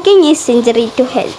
Smoking is injury to health.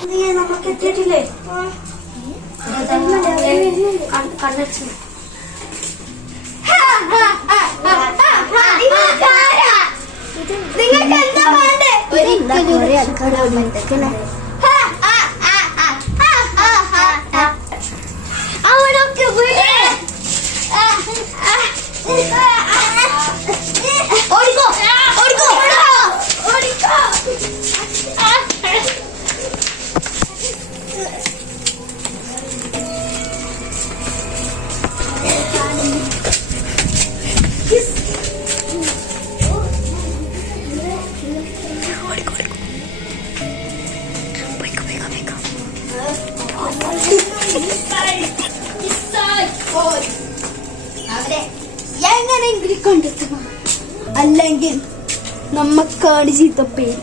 എങ്ങനെയെങ്കിലും കണ്ടെത്തുക, അല്ലെങ്കിൽ നമ്മക്കാണ് ചീത്തപ്പേര്.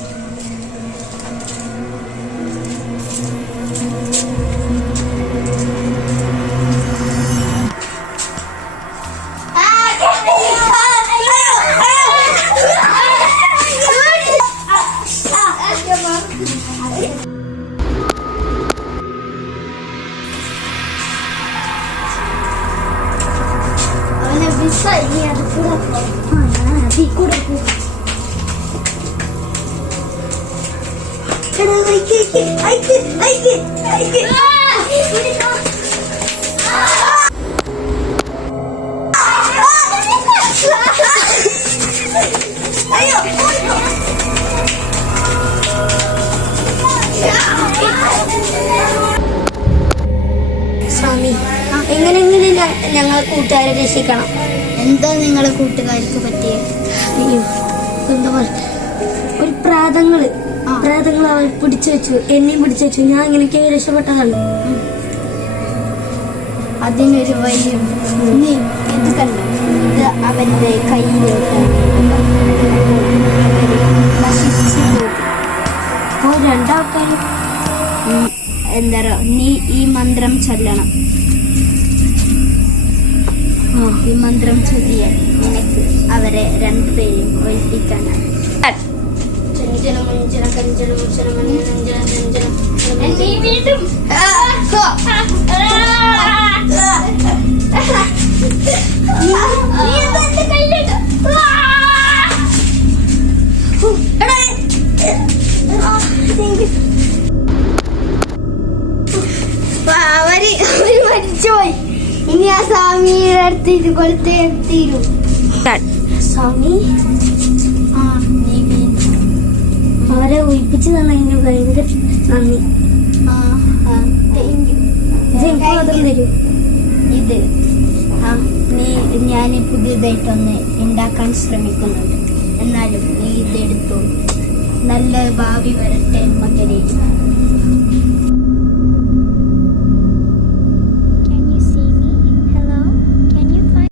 സ്വാമി, എങ്ങനെയെങ്കിലും ഞങ്ങൾ കൂട്ടുകാരെ രക്ഷിക്കണം. എന്താ നിങ്ങളെ കൂട്ടുകാർക്ക് പറ്റിയത്? അയ്യോ, എന്താ പറയുക, ഒരു പ്രാതങ്ങള് അവർ പിടിച്ചു വെച്ചു, എന്നെയും പിടിച്ചു വെച്ചു. ഞാൻ ഇങ്ങനെയൊക്കെ രക്ഷപ്പെട്ടതാണ്. അതിനൊരു വഴിയുണ്ട്. നീ ഇത് കണ്ടോ, ഇത് അവന്റെ കയ്യിലേക്ക് നശിച്ചു പോകും. അപ്പോൾ രണ്ടാൾക്കാരും എന്താ നീ ഈ മന്ത്രം ചൊല്ലണം. ഈ മന്ത്രം ചൊല്ലിയാൽ നിനക്ക് അവരെ രണ്ടുപേരും ഒഴിപ്പിക്കാനാണ്. അവര് മരിച്ചുപോയി. ഇനി ആ സ്വാമിയുടെ അടുത്ത് ഇത് കൊടുത്തേ തീരൂ. സ്വാമി, അവരെ ഒഴിപ്പിച്ചു തന്നതിന് ഭയങ്കര നന്ദി. ഇത് ഞാൻ പുതിയതായിട്ടൊന്ന് ഉണ്ടാക്കാൻ ശ്രമിക്കുന്നുണ്ട്. എന്നാലും നീ ഇതെടുത്തു. നല്ല ഭാവി വരട്ടെ മകനെ.